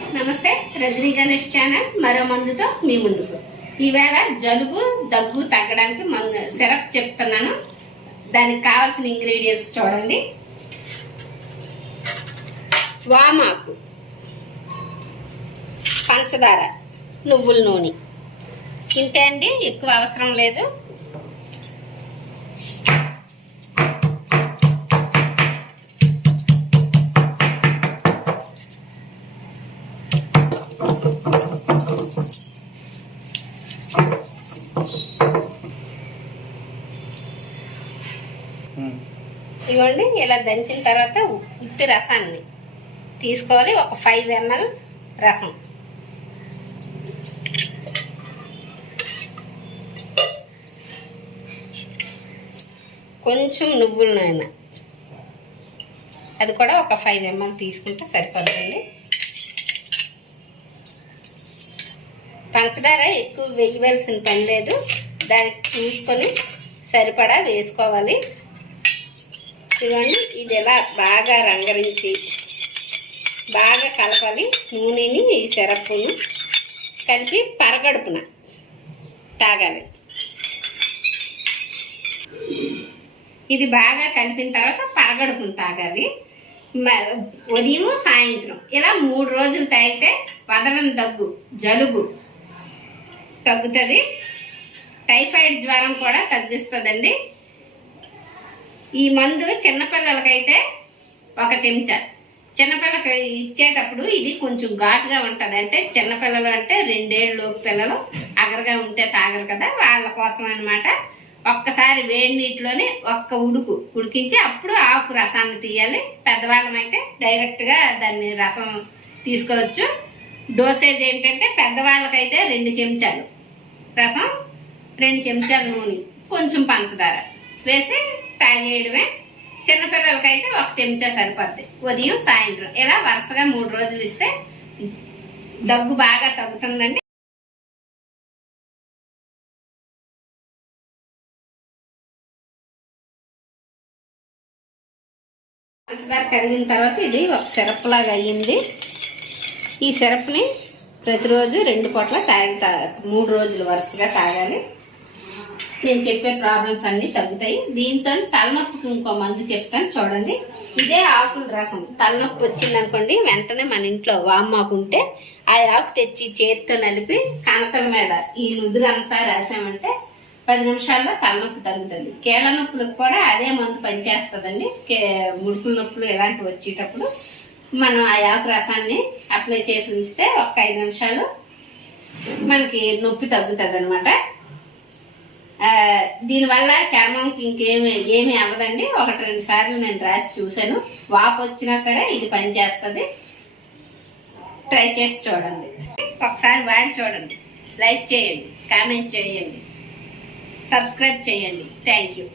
నమస్తే, రజనీ గణేష్ ఛానల్ మరో మందుతో మీ ముందుకు. ఈవేళ జలుబు దగ్గు తగ్గడానికి సిరప్ చెప్తున్నాను. దానికి కావాల్సిన ఇంగ్రీడియంట్స్ చూడండి. వామాకు, పంచదార, నువ్వుల నూనె. ఇంతే అండి, ఎక్కువ అవసరం లేదు. ఇవ్వండి, ఇలా దంచిన తర్వాత ఉత్తి రసాన్ని తీసుకోవాలి. ఒక 5 ml రసం, కొంచెం నువ్వుల నూనె, అది కూడా ఒక 5 ml తీసుకుంటే సరిపోతుంది. పంచదార ఎక్కువ వేయవలసిన పని లేదు, దానికి చూసుకొని సరిపడా వేసుకోవాలి. ఇదిగోండి, ఇది ఇలా బాగా రంగరించి బాగా కలపాలి. నూనెని ఈ సిరప్ను కలిపి పరగడుపున తాగాలి. ఇది బాగా కలిపిన తర్వాత పరగడుపున తాగాలి. ఉదయం సాయంత్రం ఇలా 3 రోజులు తాగితే వదలని దగ్గు జలుబు తగ్గుతుంది. టైఫాయిడ్ జ్వరం కూడా తగ్గిస్తుందండి. ఈ మందు చిన్నపిల్లలకైతే 1 చెంచా. చిన్నపిల్లలకి ఇచ్చేటప్పుడు ఇది కొంచెం ఘాటుగా ఉంటుంది. అంటే చిన్నపిల్లలు అంటే 2 ఏళ్ళలోపు పిల్లలు అగరగా ఉంటే తాగరు కదా, వాళ్ళ కోసం అనమాట. ఒక్కసారి వేడి నీటిలోనే ఉడికించి అప్పుడు ఆకు రసాన్ని తీయాలి. పెద్దవాళ్ళమైతే డైరెక్ట్గా దాన్ని రసం తీసుకోవచ్చు. డోసేజ్ ఏంటంటే పెద్దవాళ్ళకైతే 2 చెంచాలు రసం, 2 చెంచాలు నూనె, కొంచెం పంచదార వేసి తాగేయడమే. చిన్నపిల్లలకైతే 1 చెంచా సరిపోద్ది. ఉదయం సాయంత్రం ఇలా వరుసగా 3 రోజులు ఇస్తే దగ్గు బాగా తగ్గుతుందండి. పంచదార కరిగిన తర్వాత ఇది ఒక సిరప్ లాగా అయ్యింది. ఈ సిరప్ని ప్రతిరోజు 2 పూట్ల 3 రోజులు వరుసగా తాగాలి. నేను చెప్పే ప్రాబ్లమ్స్ అన్నీ తగ్గుతాయి. దీంతో తలనొప్పికి ఇంకో మందు చెప్తాను చూడండి. ఇదే ఆకుల రసం. తలనొప్పి వచ్చిందనుకోండి, వెంటనే మన ఇంట్లో వామాకు ఉంటే ఆ ఆకు తెచ్చి చేతితో నలిపి కణతల మీద ఈ నుదురంతా రాసామంటే 10 నిమిషాల్లో తలనొప్పి తగ్గుతుంది. కీళ్ళ నొప్పులకు కూడా అదే మందు పనిచేస్తుందండి. ముడుకుల నొప్పులు ఇలాంటివి వచ్చేటప్పుడు మనం ఆ ఆకు రసాన్ని అప్లై చేసి ఉంచితే ఒక 5 నిమిషాలు మనకి నొప్పి తగ్గుతుంది అనమాట. దీనివల్ల చర్మంకి ఏమీ అవ్వదండి. 1-2 సార్లు నేను రాసి చూశాను. వాపు వచ్చినా సరే ఇది పనిచేస్తుంది. ట్రై చేసి చూడండి. ఒకసారి వాడి చూడండి. లైక్ చేయండి, కామెంట్ చేయండి, సబ్స్క్రైబ్ చేయండి. Thank you.